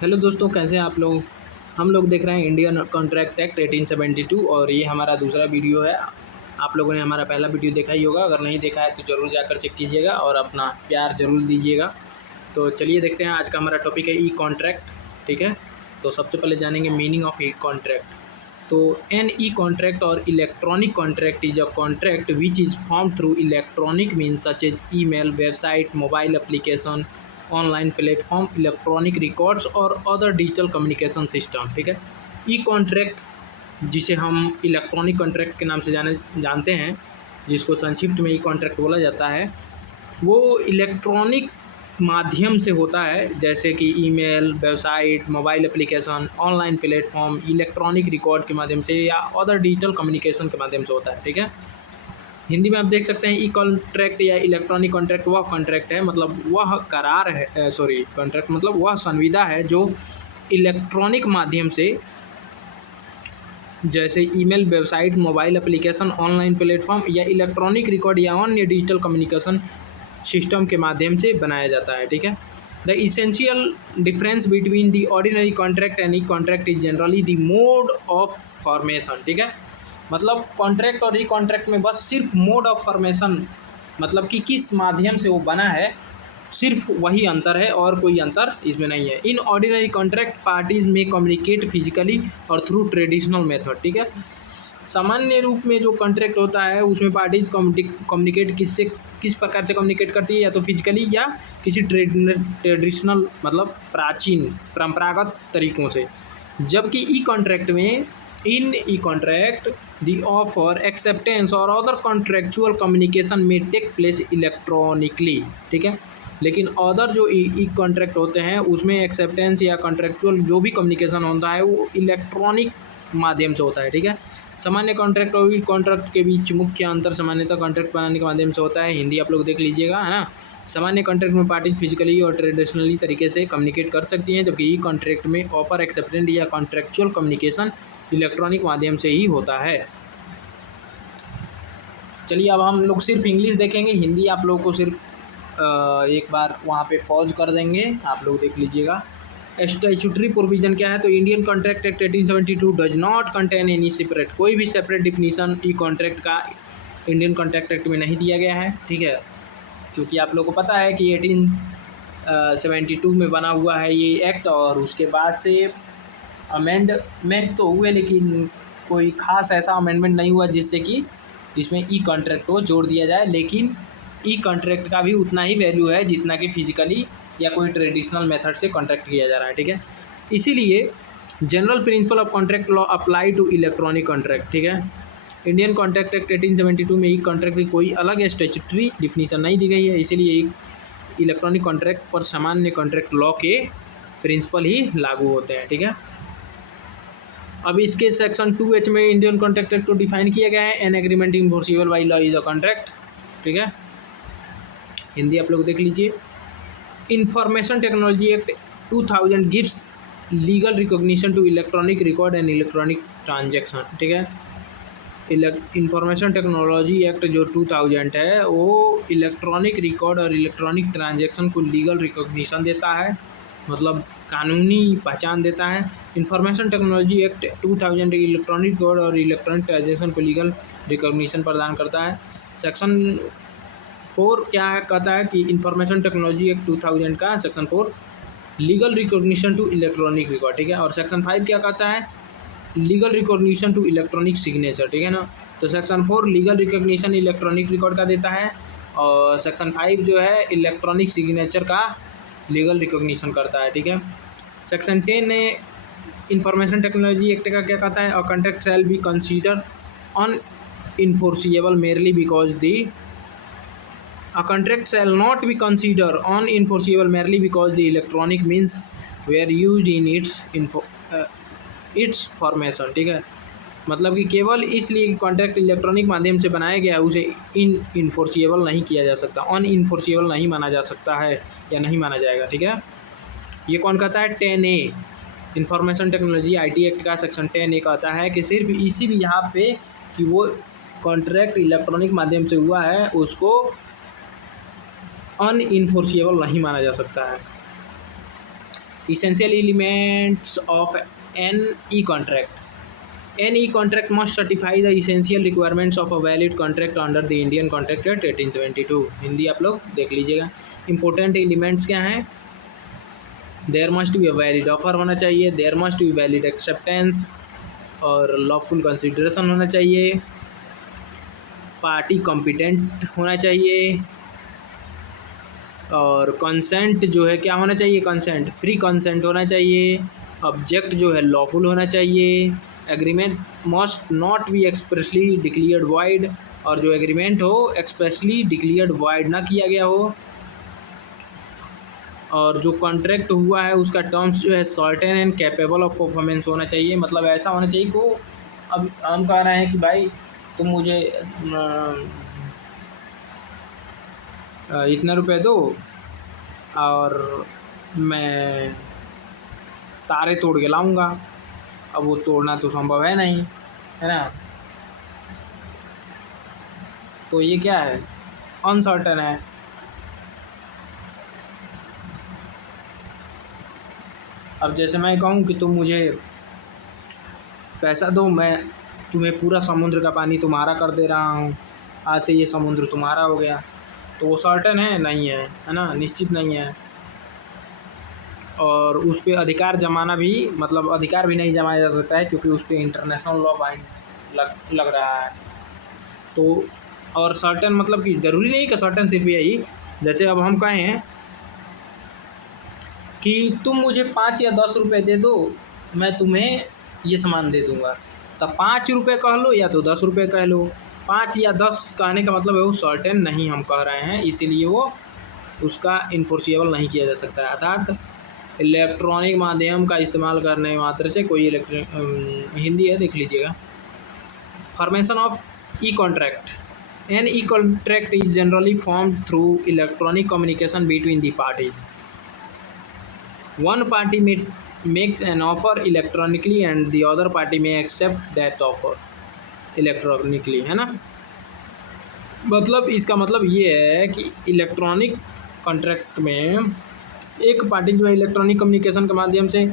Hello दोस्तों, कैसे हैं आप लोग। हम लोग देख रहे हैं इंडियन कॉन्ट्रैक्ट एक्ट 1872 और ये हमारा दूसरा वीडियो है। आप लोगों ने हमारा पहला वीडियो देखा ही होगा, अगर नहीं देखा है तो ज़रूर जाकर चेक कीजिएगा और अपना प्यार ज़रूर दीजिएगा। तो चलिए देखते हैं, आज का हमारा टॉपिक है ई कॉन्ट्रैक्ट। ठीक है, तो सबसे पहले जानेंगे मीनिंग ऑफ ई कॉन्ट्रैक्ट। तो एन ई कॉन्ट्रैक्ट और electronic contract is a contract which is form through electronic means such as email, website, mobile application, online platform, electronic records और अदर डिजिटल कम्युनिकेशन सिस्टम। ठीक है, ई contract जिसे हम electronic contract के नाम से जानते हैं, जिसको संक्षिप्त में ई कॉन्ट्रैक्ट बोला जाता है, वो इलेक्ट्रॉनिक माध्यम से होता है, जैसे कि email, website, mobile application, online platform, electronic record के माध्यम से या अदर डिजिटल कम्युनिकेशन के माध्यम से होता है। ठीक है, हिंदी में आप देख सकते हैं ई कॉन्ट्रैक्ट या इलेक्ट्रॉनिक कॉन्ट्रैक्ट वह कॉन्ट्रैक्ट है, मतलब वह करार है, सॉरी कॉन्ट्रैक्ट मतलब वह संविदा है जो इलेक्ट्रॉनिक माध्यम से, जैसे email, website, mobile application, online platform या इलेक्ट्रॉनिक रिकॉर्ड या अन्य डिजिटल कम्युनिकेशन सिस्टम के माध्यम से बनाया जाता है। ठीक है, the essential difference between the ordinary contract and E contract is generally the mode of formation. ठीक है, मतलब कॉन्ट्रैक्ट और ई कॉन्ट्रैक्ट में बस सिर्फ मोड ऑफ फॉर्मेशन, मतलब कि किस माध्यम से वो बना है, सिर्फ वही अंतर है और कोई अंतर इसमें नहीं है। इन ऑर्डिनरी कॉन्ट्रैक्ट पार्टीज में कम्युनिकेट फिजिकली और थ्रू ट्रेडिशनल मेथड। ठीक है, सामान्य रूप में जो कॉन्ट्रैक्ट होता है उसमें पार्टीज कम्युनिकेट किस प्रकार से कम्युनिकेट करती है, या तो फिजिकली या किसी ट्रेडिशनल मतलब प्राचीन परंपरागत तरीक़ों से। जबकि ई कॉन्ट्रैक्ट में इन ई कॉन्ट्रैक्ट द ऑफर, एक्सेप्टेंस और अदर कॉन्ट्रेक्चुअल कम्युनिकेशन में टेक प्लेस इलेक्ट्रॉनिकली। ठीक है, लेकिन अदर जो ई कॉन्ट्रैक्ट होते हैं उसमें एक्सेप्टेंस या कॉन्ट्रेक्चुअल जो भी कम्युनिकेशन होता है वो इलेक्ट्रॉनिक माध्यम से होता है। ठीक है, सामान्य कॉन्ट्रैक्ट और ई कॉन्ट्रैक्ट के बीच मुख्य अंतर सामान्यतः कॉन्ट्रैक्ट बनाने के माध्यम से होता है। हिंदी आप लोग देख लीजिएगा, है ना। सामान्य कॉन्ट्रैक्ट में पार्टीज फिजिकली और ट्रेडिशनली तरीके से कम्युनिकेट कर सकती हैं, जबकि ई कॉन्ट्रैक्ट में ऑफर, एक्सेप्टेंस या कॉन्ट्रेक्चुअल कम्युनिकेशन इलेक्ट्रॉनिक माध्यम से ही होता है। चलिए अब हम लोग सिर्फ इंग्लिश देखेंगे, हिंदी आप लोगों को सिर्फ एक बार वहाँ पे पॉज कर देंगे, आप लोग देख लीजिएगा। स्टैट्यूटरी प्रोविजन क्या है, तो Indian contract act 1872 does not contain any separate, कोई भी सेपरेट डिफिनीशन ई कॉन्ट्रैक्ट का इंडियन कॉन्ट्रैक्ट एक्ट में नहीं दिया गया है। ठीक है, क्योंकि आप लोगों को पता है कि 1872 में बना हुआ है ये एक्ट, और उसके बाद से अमेंडमेंट तो हुए लेकिन कोई ख़ास ऐसा अमेंडमेंट नहीं हुआ जिससे कि इसमें ई कॉन्ट्रैक्ट को जोड़ दिया जाए। लेकिन ई कॉन्ट्रैक्ट का भी उतना ही वैल्यू है जितना कि फिजिकली या कोई ट्रेडिशनल मेथड से कॉन्ट्रैक्ट किया जा रहा है। ठीक है, इसीलिए general principle of contract law apply to electronic contract. ठीक है, इंडियन कॉन्ट्रैक्ट एक्ट 1872 में ई कॉन्ट्रैक्ट की कोई अलग स्टैट्यूटरी डिफिनीशन नहीं दी गई है, इसीलिए इलेक्ट्रॉनिक कॉन्ट्रैक्ट पर सामान्य कॉन्ट्रैक्ट लॉ के प्रिंसिपल ही लागू होते हैं। ठीक है, अब इसके सेक्शन 2H में इंडियन कॉन्ट्रैक्ट एक्ट को डिफाइन किया गया है, an agreement enforceable by law is a contract. ठीक है, हिंदी आप लोग देख लीजिए। Information technology act 2000 gives legal recognition to electronic record and electronic transaction. ठीक है, इंफॉर्मेशन टेक्नोलॉजी एक्ट जो 2000 है वो इलेक्ट्रॉनिक रिकॉर्ड और इलेक्ट्रॉनिक ट्रांजैक्शन को लीगल रिकॉग्निशन देता है, मतलब कानूनी पहचान देता है। Information technology act 2000 electronic record और इलेक्ट्रॉनिक ट्रांजैक्शन को लीगल रिकॉग्निशन प्रदान करता है। सेक्शन 4 क्या है, कहता है कि इंफॉर्मेशन टेक्नोलॉजी एक्ट 2000 का section 4 legal recognition to electronic record. ठीक है, और सेक्शन 5 क्या कहता है, legal recognition to electronic signature. ठीक है ना, तो section 4 legal recognition electronic record का देता है, और सेक्शन 5 जो है इलेक्ट्रॉनिक सिग्नेचर का लीगल रिकॉग्निशन करता है। ठीक है, सेक्शन 10 ने इंफॉर्मेशन टेक्नोलॉजी एक्ट का क्या कहता है, a contract shall be considered unenforceable merely because the A contract shall not be considered unenforceable merely because the electronic means were used in its formation। ठीक है, मतलब कि केवल इसलिए कॉन्ट्रैक्ट इलेक्ट्रॉनिक माध्यम से बनाया गया है उसे इनफोर्सिएबल नहीं किया जा सकता, अनइन्फोर्सिएबल नहीं माना जा सकता है या नहीं माना जाएगा। ठीक है, ये कौन कहता है, 10A information technology IT act का सेक्शन 10A कहता है कि सिर्फ इसी भी यहाँ पे कि वो कॉन्ट्रैक्ट इलेक्ट्रॉनिक माध्यम से हुआ है उसको अनइन्फोर्सिएबल नहीं माना जा सकता है। Essential elements of an e-contract. An e-contract must satisfy the essential requirements of a valid contract under the Indian Contract Act 1872. Hindi आप लोग देख लीजिएगा. इंपॉर्टेंट एलिमेंट्स क्या हैं? There must be valid offer होना चाहिए, there must be valid acceptance और lawful consideration होना चाहिए, पार्टी कॉम्पिटेंट होना चाहिए, और कंसेंट जो है क्या होना चाहिए? कंसेंट फ्री कंसेंट होना चाहिए, ऑब्जेक्ट जो है लॉफुल होना चाहिए, agreement must not be expressly declared wide, और जो एग्रीमेंट हो एक्सप्रेसली डिक्लेयर्ड वाइड ना किया गया हो, और जो कॉन्ट्रैक्ट हुआ है उसका टर्म्स जो है certain and capable of performance होना चाहिए. मतलब ऐसा होना चाहिए को अब हम कह रहे हैं कि भाई तुम मुझे इतना रुपए दो और मैं तारे तोड़ के लाऊंगा. अब वो तोड़ना तो संभव है नहीं, है ना. तो ये क्या है? अनसर्टेन है. अब जैसे मैं कहूँ कि तुम मुझे पैसा दो, मैं तुम्हें पूरा समुद्र का पानी तुम्हारा कर दे रहा हूँ, आज से ये समुद्र तुम्हारा हो गया, तो वो सर्टेन है नहीं है, है ना, निश्चित नहीं है. और उस पर अधिकार जमाना भी, मतलब अधिकार भी नहीं जमाया जा सकता है क्योंकि उस पर इंटरनेशनल लॉ बाइंड लग रहा है. तो और सर्टेन मतलब कि ज़रूरी नहीं कि सर्टेन सिर्फ यही, जैसे अब हम कहें कि तुम मुझे 5 या 10 रुपये दे दो, मैं तुम्हें ये सामान दे दूँगा, तब 5 रुपये कह लो या तो 10 रुपये कह लो. 5 या 10 कहने का मतलब है वो सर्टेन नहीं हम कह रहे हैं, इसीलिए वो उसका इन्फोर्सिएबल नहीं किया जा सकता है. अर्थात इलेक्ट्रॉनिक माध्यम का इस्तेमाल करने मात्र से कोई हिंदी है देख लीजिएगा. Formation of E contract. An E contract is generally formed through electronic communication between the parties. One party may makes an offer electronically and the other party may accept that offer electronically, है ना. मतलब इसका मतलब ये है कि electronic contract में एक पार्टी जो है इलेक्ट्रॉनिक कम्युनिकेशन के माध्यम से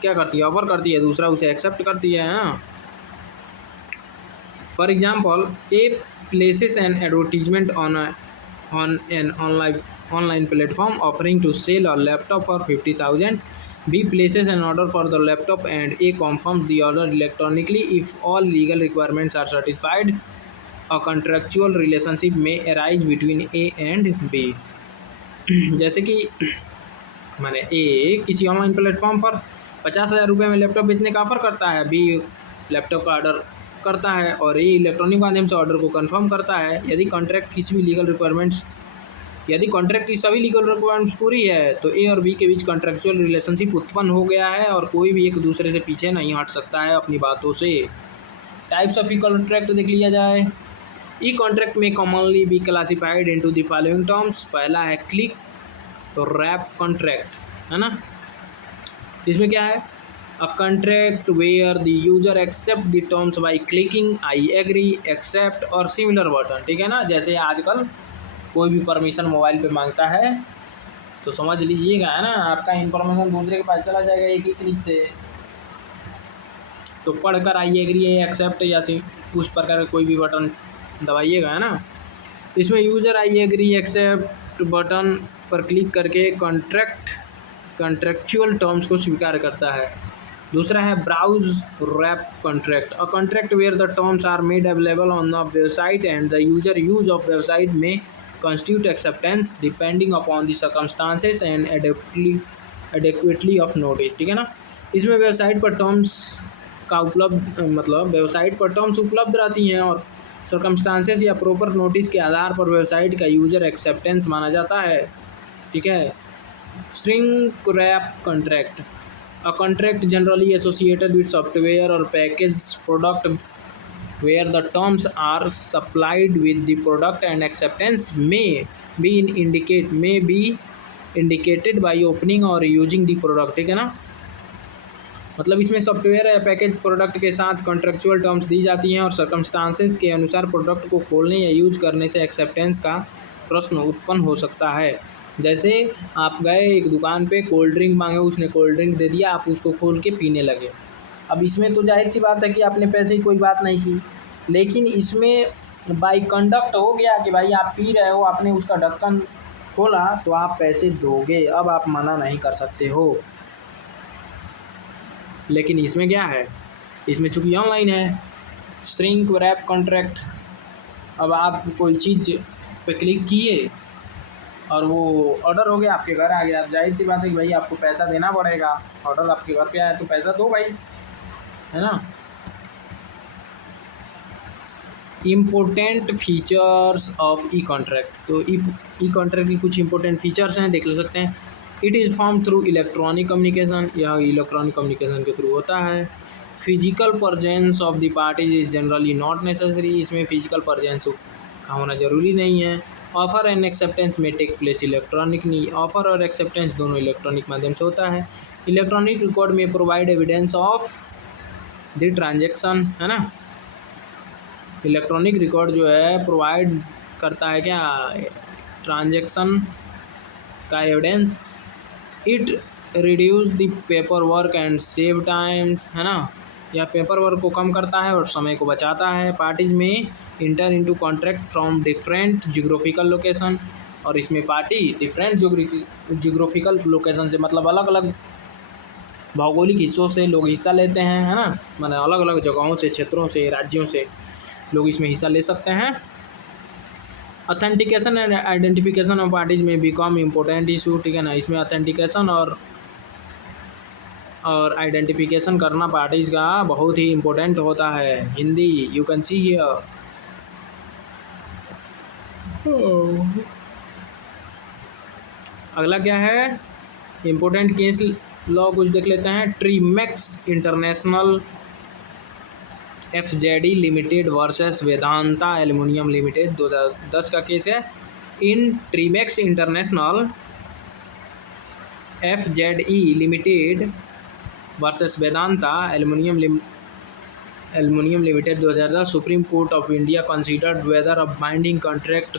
क्या करती है? ऑफर करती है, दूसरा उसे एक्सेप्ट करती है. For example, A places N advertisement on an online platform offering to sell a laptop for 50,000. B places an order for the laptop and A confirms the order electronically. If all legal requirements are satisfied, a contractual relationship may arise between A and B. जैसे कि माने ए किसी online platform पर 50,000 रुपये में laptop बेचने का offer करता है, बी लैपटॉप का ऑर्डर करता है और ए इलेक्ट्रॉनिक माध्यम से ऑर्डर को कंफर्म करता है. यदि कॉन्ट्रैक्ट किसी भी लीगल रिक्वायरमेंट्स यदि कॉन्ट्रैक्ट की सभी लीगल रिक्वायरमेंट्स पूरी है तो ए और बी के बीच कॉन्ट्रैक्चुअल रिलेशनशिप उत्पन्न हो गया है और कोई भी एक दूसरे से पीछे नहीं हट सकता है अपनी बातों से. टाइप्स ऑफ ई कॉन्ट्रैक्ट देख लिया जाए. ई कॉन्ट्रैक्ट में commonly be classified into the following terms. पहला है क्लिक तो रैप कॉन्ट्रैक्ट, है ना. इसमें क्या है? A contract where the user accept the terms by clicking I agree, accept और सिमिलर बटन. ठीक है ना. जैसे आजकल कोई भी परमिशन मोबाइल पे मांगता है तो समझ लीजिएगा, है ना, आपका इन्फॉर्मेशन दूसरे के पास चला जाएगा एक ही क्लिक से. तो पढ़कर आई एग्री, एक्सेप्ट या उस प्रकार का कोई भी बटन दबाइएगा, है ना. इसमें user I agree accept button पर क्लिक करके कॉन्ट्रैक्चुअल टर्म्स को स्वीकार करता है. दूसरा है browse wrap contract. A contract where the terms are made available on the website and the user use of website में constitute acceptance depending upon the circumstances and adequately of notice. ठीक है ना. इसमें वेबसाइट पर terms का मतलब website पर terms उपलब्ध रहती हैं और सर्कमस्टांसेस या प्रॉपर नोटिस के आधार पर वेबसाइट का यूजर एक्सेप्टेंस माना जाता है. ठीक है. Shrink wrap contract. A contract generally associated with software और package product where the terms are supplied with the product and acceptance may be indicated by opening or using the product. ठीक है ना. मतलब इसमें सॉफ्टवेयर या package product के साथ contractual terms दी जाती हैं और सर्कमस्टांसेस के अनुसार प्रोडक्ट को खोलने या यूज करने से एक्सेप्टेंस का प्रश्न उत्पन्न हो सकता है. जैसे आप गए एक दुकान पे, कोल्ड ड्रिंक मांगे, उसने कोल्ड ड्रिंक दे दिया, आप उसको खोल के पीने लगे। अब इसमें तो जाहिर सी बात है कि आपने पैसे की कोई बात नहीं की, लेकिन इसमें बाई कंडक्ट हो गया कि भाई आप पी रहे हो, आपने उसका ढक्कन खोला तो आप पैसे दोगे, अब आप मना नहीं कर सकते हो। लेकिन इसमें क्या है, इसमें चूंकि ऑनलाइन है, श्रिंक रैप कॉन्ट्रैक्ट। अब आप कोई चीज़ पे क्लिक किए और वो ऑर्डर हो गया, आपके घर आ गया, जाहिर सी बात है कि भाई आपको पैसा देना पड़ेगा, ऑर्डर आपके घर पे आया तो पैसा दो भाई, है ना। Important features of E contract, तो ई कॉन्ट्रैक्ट की कुछ इंपॉर्टेंट फीचर्स हैं, देख ले सकते हैं। It is form through electronic communication, यह इलेक्ट्रॉनिक कम्युनिकेशन के थ्रू होता है। Physical परजेंस of the parties is generally not necessary, इसमें फिजिकल परजेंस का होना जरूरी नहीं है। ऑफर एंड एक्सेप्टेंस में टेक प्लेस इलेक्ट्रॉनिकली, ऑफर और एक्सेप्टेंस दोनों इलेक्ट्रॉनिक माध्यम से होता है। इलेक्ट्रॉनिक रिकॉर्ड में provide evidence of the transaction, है ना। इलेक्ट्रॉनिक रिकॉर्ड जो है प्रोवाइड करता है क्या, ट्रांजेक्शन का evidence. It reduce the paper work and save times, है ना, यह पेपर वर्क को कम करता है और समय को बचाता है। पार्टीज में inter into contract from different geographical location, और इसमें पार्टी डिफरेंट जियोग्राफिकल लोकेशन से, मतलब अलग अलग भौगोलिक हिस्सों से लोग हिस्सा लेते हैं, है ना, मतलब अलग अलग जगहों से, क्षेत्रों से, राज्यों से लोग इसमें हिस्सा ले सकते हैं। Authentication and identification of parties में बिकम इम्पोर्टेंट इशू, ठीक है ना। इसमें ऑथेंटिकेशन और आइडेंटिफिकेशन करना पार्टीज का बहुत ही इम्पोर्टेंट होता है। Hindi you can see here. अगला क्या है, इम्पोर्टेंट केस लॉ कुछ देख लेते हैं। Trimex International FZE limited versus Vedanta aluminium limited 2010 का केस है। In Trimex International FZE limited versus Vedanta aluminium limited 2010, Supreme Court of India considered whether a binding contract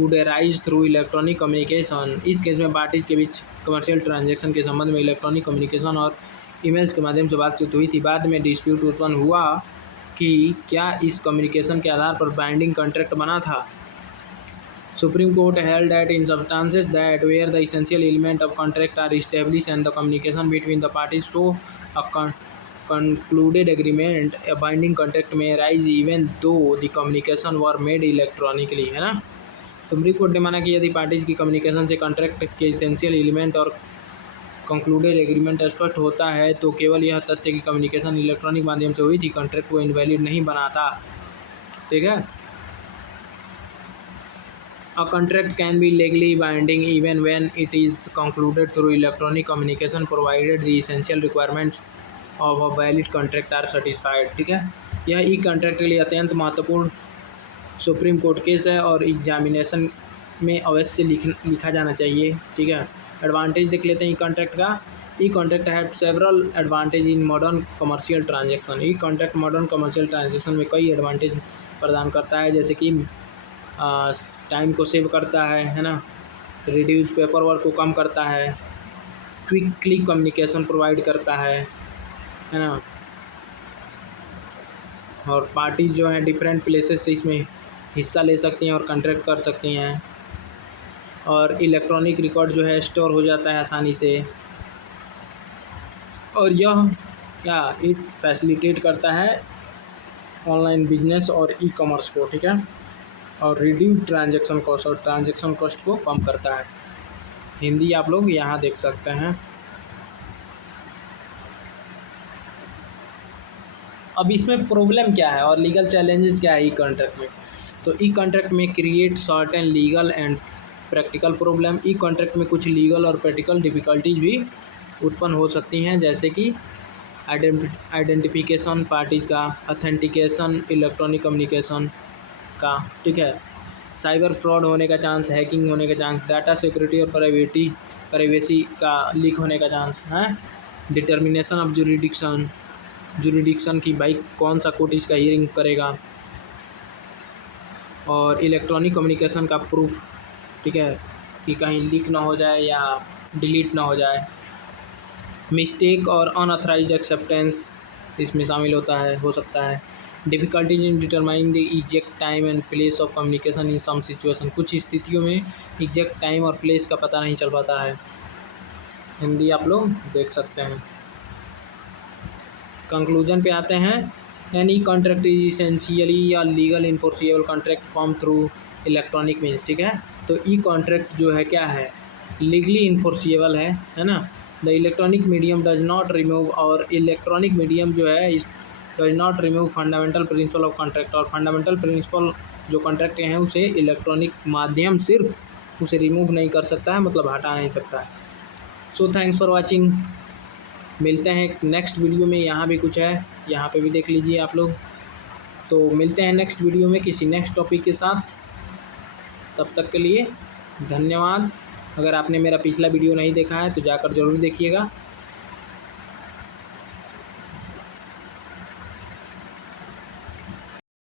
would arise through electronic communication. इस case में parties के बीच commercial transaction के संबंध में electronic communication और ईमेल्स के माध्यम से बातचीत हुई थी। बाद में डिस्प्यूट उत्पन्न हुआ कि क्या इस कम्युनिकेशन के आधार पर बाइंडिंग कॉन्ट्रैक्ट बना था। Supreme court held that in substances that where the essential element of contract are established and the communication between the parties show a concluded agreement, a binding contract may arise even though the communication were made electronically, है ना। Supreme court ने माना कि यदि parties की communication से contract के essential element और कंक्लूडेड एग्रीमेंट स्पष्ट होता है तो केवल यह तथ्य कि कम्युनिकेशन इलेक्ट्रॉनिक माध्यम से हुई थी कॉन्ट्रैक्ट को इनवैलिड नहीं बनाता, ठीक है। A contract can be legally binding even when it is concluded through electronic communication provided the essential requirements of a valid contract are satisfied, ठीक है। यह ई कॉन्ट्रैक्ट के लिए अत्यंत महत्वपूर्ण सुप्रीम कोर्ट केस है और एग्जामिनेशन में अवश्य लिखा जाना चाहिए, ठीक है। एडवांटेज देख लेते हैं ई कॉन्ट्रैक्ट का। E contract have several advantage in modern commercial transaction. E contract modern commercial transaction में कई एडवांटेज प्रदान करता है, जैसे कि टाइम को सेव करता है ना, रिड्यूस पेपर वर्क को कम करता है, क्विकली कम्युनिकेशन प्रोवाइड करता है ना, और पार्टी जो है डिफरेंट प्लेसेस से इसमें हिस्सा ले सकती हैं और कॉन्ट्रैक्ट कर सकती हैं, और इलेक्ट्रॉनिक रिकॉर्ड जो है स्टोर हो जाता है आसानी से, और यह क्या इट फैसिलिटेट करता है ऑनलाइन बिजनेस और ई कॉमर्स को, ठीक है, और रिड्यूस ट्रांजैक्शन कॉस्ट, और ट्रांजैक्शन कॉस्ट को कम करता है। हिंदी आप लोग यहाँ देख सकते हैं। अब इसमें प्रॉब्लम क्या है और लीगल चैलेंजेस क्या है ई कॉन्ट्रैक्ट में। तो ई कॉन्ट्रैक्ट में create certain legal and practical problem. E contract में कुछ लीगल और प्रैक्टिकल डिफ़िकल्टीज भी उत्पन्न हो सकती हैं, जैसे कि आइडेंटिफिकेशन पार्टीज़ का, ऑथेंटिकेशन इलेक्ट्रॉनिक कम्युनिकेशन का, ठीक है, साइबर फ्रॉड होने का चांस, हैकिंग होने का चांस, डाटा सिक्योरिटी और प्राइवेसी का लीक होने का चांस है, डिटर्मिनेशन ऑफ जुरिडिक्शन की भाई कौन सा कोर्ट इसका हियरिंग करेगा, और इलेक्ट्रॉनिक कम्युनिकेशन का प्रूफ, ठीक है, कि कहीं लीक ना हो जाए या डिलीट ना हो जाए। मिस्टेक और अनऑथराइज्ड एक्सेप्टेंस इसमें शामिल होता है, हो सकता है। Difficulties in determining the exact time and place of communication in some situation, कुछ स्थितियों में एग्जैक्ट टाइम और प्लेस का पता नहीं चल पाता है। हिंदी आप लोग देख सकते हैं। कंक्लूजन पे आते हैं। Any contract is essentially a legal enforceable contract form through electronic means, ठीक है। तो ई कॉन्ट्रैक्ट जो है क्या है, लीगली इन्फोर्सिएबल है ना। The electronic medium does not remove, और इलेक्ट्रॉनिक मीडियम जो है does not remove fundamental principle of contract, और फंडामेंटल प्रिंसिपल जो कॉन्ट्रैक्ट हैं उसे इलेक्ट्रॉनिक माध्यम सिर्फ उसे रिमूव नहीं कर सकता है, मतलब हटा नहीं सकता है। So thanks for watching. मिलते हैं नेक्स्ट वीडियो में। यहाँ भी कुछ है, यहाँ पे भी देख लीजिए आप लोग। तो मिलते हैं नेक्स्ट वीडियो में किसी नेक्स्ट टॉपिक के साथ। तब तक के लिए धन्यवाद। अगर आपने मेरा पिछला वीडियो नहीं देखा है तो जाकर ज़रूर देखिएगा।